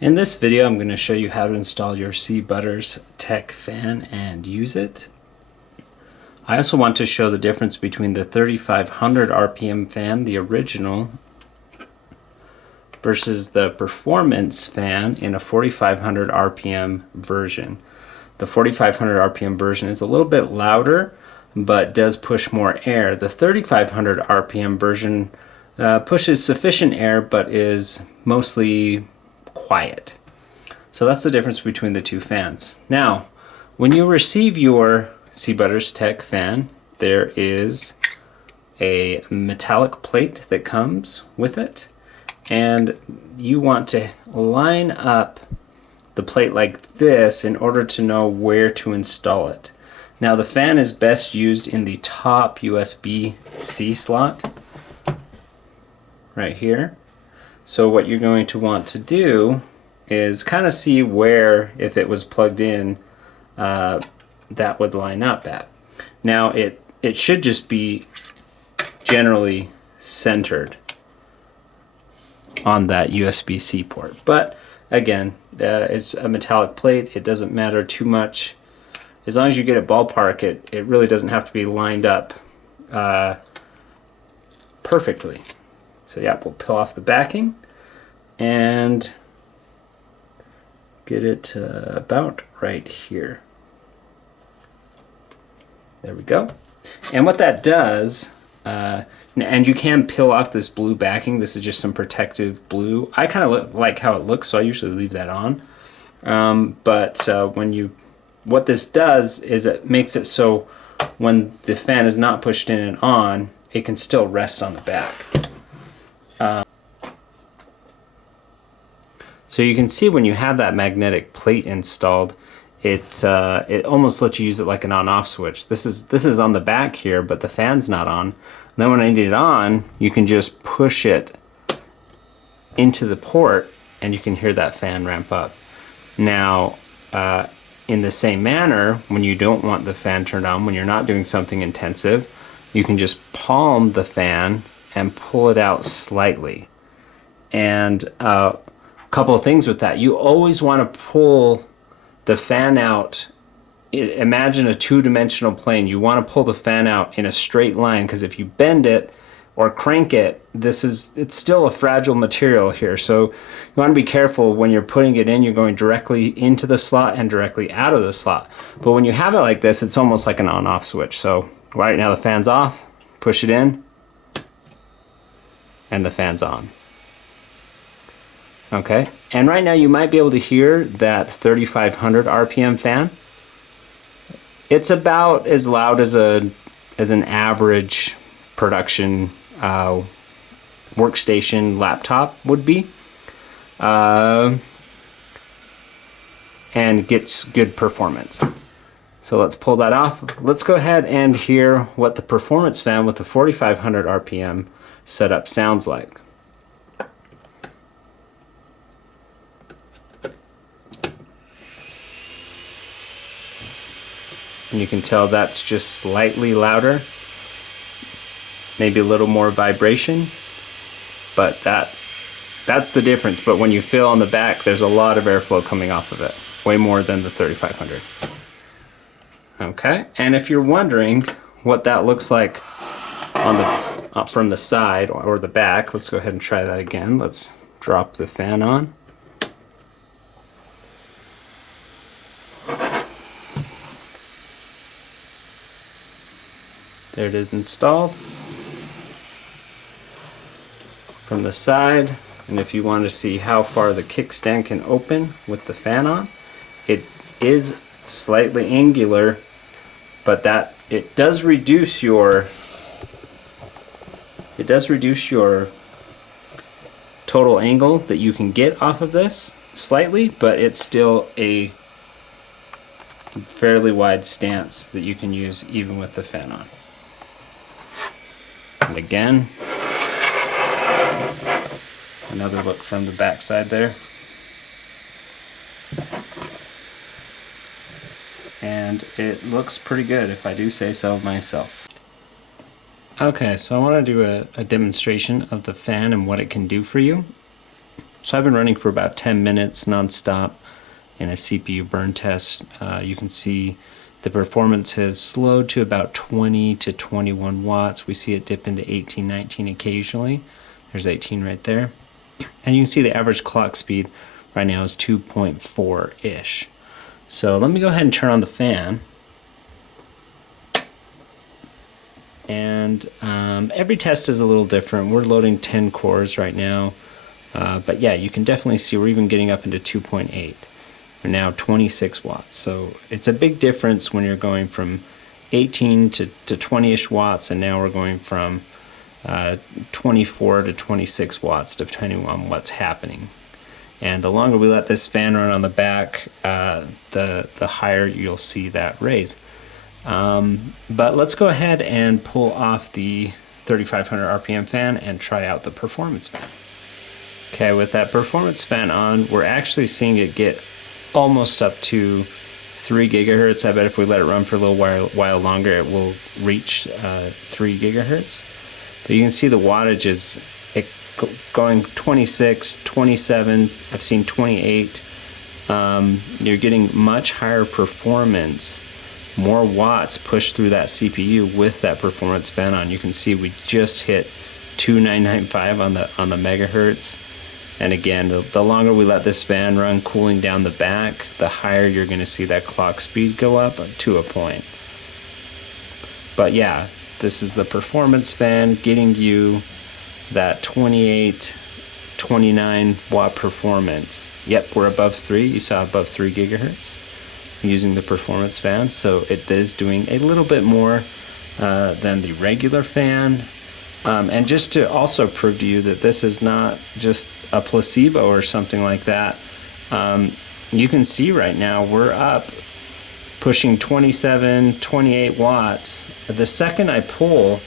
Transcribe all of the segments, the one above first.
In this video, I'm going to show you how to install your Cbutters Tech fan and use it. I also want to show the difference between the 3500 RPM fan, the original, versus the performance fan in a 4500 RPM version. The 4500 RPM version is a little bit louder, but does push more air. The 3500 RPM version pushes sufficient air, but is mostly quiet. So that's the difference between the two fans. Now, when you receive your Cbutters Tech fan, there is a metallic plate that comes with it, and you want to line up the plate like this in order to know where to install it. Now, the fan is best used in the top USB-C slot right here. So what you're going to want to do is kind of see where, if it was plugged in, that would line up at. Now it should just be generally centered on that USB-C port. But again, it's a metallic plate. It doesn't matter too much. As long as you get it ballpark, it really doesn't have to be lined up perfectly. So yeah, we'll peel off the backing and get it about right here. There we go. And what that does, and you can peel off this blue backing. This is just some protective blue. I kind of like how it looks, so I usually leave that on. What this does is it makes it so when the fan is not pushed in and on, it can still rest on the back. So you can see when you have that magnetic plate installed, it almost lets you use it like an on-off switch. This is on the back here, but the fan's not on. And then when I need it on, you can just push it into the port, and you can hear that fan ramp up. Now, in the same manner, when you don't want the fan turned on, when you're not doing something intensive, you can just palm the fan and pull it out slightly. And couple of things with that. You always want to pull the fan out. Imagine a two-dimensional plane. You want to pull the fan out in a straight line, because if you bend it or crank it, it's still a fragile material here. So you want to be careful when you're putting it in. You're going directly into the slot and directly out of the slot. But when you have it like this, it's almost like an on-off switch. So right now the fan's off, push it in, and the fan's on. Okay, and right now you might be able to hear that 3500 RPM fan. It's about as loud as an average production workstation laptop would be, and gets good performance. So let's pull that off. Let's go ahead and hear what the performance fan with the 4500 RPM setup sounds like. And you can tell that's just slightly louder, maybe a little more vibration, but that's the difference. But when you feel on the back, there's a lot of airflow coming off of it, way more than the 3500. Okay, and if you're wondering what that looks like on the from the side or the back, let's go ahead and try that again. Let's drop the fan on. There it is installed from the side. And if you want to see how far the kickstand can open with the fan on, it is slightly angular, but it does reduce your total angle that you can get off of this slightly, but it's still a fairly wide stance that you can use even with the fan on. And again, another look from the back side there. And it looks pretty good, if I do say so myself. Okay, so I want to do a demonstration of the fan and what it can do for you. So I've been running for about 10 minutes nonstop in a CPU burn test. You can see the performance has slowed to about 20 to 21 watts. We see it dip into 18, 19 occasionally. There's 18 right there. And you can see the average clock speed right now is 2.4-ish. So let me go ahead and turn on the fan. And every test is a little different. We're loading 10 cores right now. But yeah, you can definitely see we're even getting up into 2.8. We're now 26 watts. So it's a big difference when you're going from 18 to 20-ish watts, and now we're going from 24 to 26 watts, depending on what's happening. And the longer we let this fan run on the back, the higher you'll see that raise. But let's go ahead and pull off the 3500 RPM fan and try out the performance fan. Okay, with that performance fan on, we're actually seeing it get almost up to 3 gigahertz. I bet if we let it run for a little while longer, it will reach 3 gigahertz. But you can see the wattage is going 26, 27, I've seen 28. You're getting much higher performance, more watts pushed through that CPU with that performance fan on. You can see we just hit 2995 on the megahertz. And again, the longer we let this fan run cooling down the back, the higher you're going to see that clock speed go up to a point. But yeah, this is the performance fan getting you that 28, 29 watt performance. Yep, we're above 3. You saw above 3 gigahertz using the performance fan. So it is doing a little bit more than the regular fan. And just to also prove to you that this is not just a placebo or something like that, you can see right now we're up pushing 27, 28 watts. The second I pull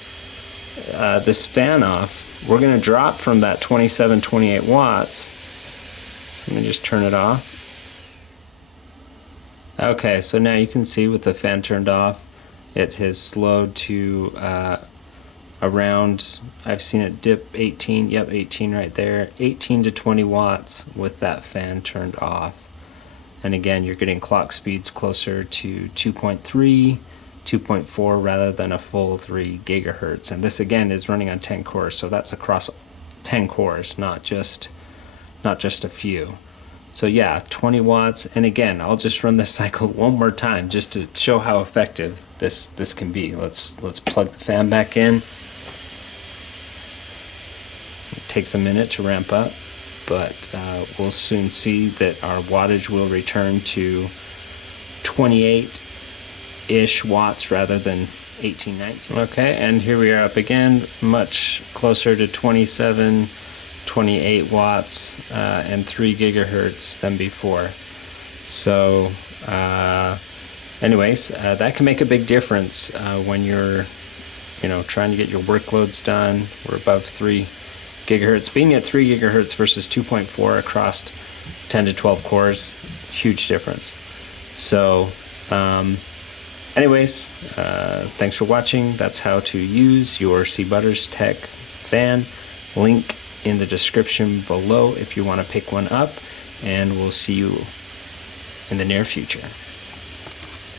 this fan off, we're going to drop from that 27, 28 watts. So let me just turn it off. Okay, so now you can see with the fan turned off, it has slowed to around, I've seen it dip 18, yep, 18 right there, 18 to 20 watts with that fan turned off. And again, you're getting clock speeds closer to 2.3, 2.4 rather than a full 3 gigahertz. And this again is running on 10 cores, so that's across 10 cores, not just a few. So yeah, 20 watts. And again, I'll just run this cycle one more time just to show how effective this can be. Let's plug the fan back in. It takes a minute to ramp up, but we'll soon see that our wattage will return to 28-ish watts rather than 18, 19. Okay, and here we are up again, much closer to 27, 28 watts and 3 gigahertz than before. So anyways, that can make a big difference when you're trying to get your workloads done. We're above 3 gigahertz. Being at 3 gigahertz versus 2.4 across 10 to 12 cores, huge difference. So anyways, thanks for watching. That's how to use your Cbutters Tech fan. Link in the description below if you want to pick one up, and we'll see you in the near future.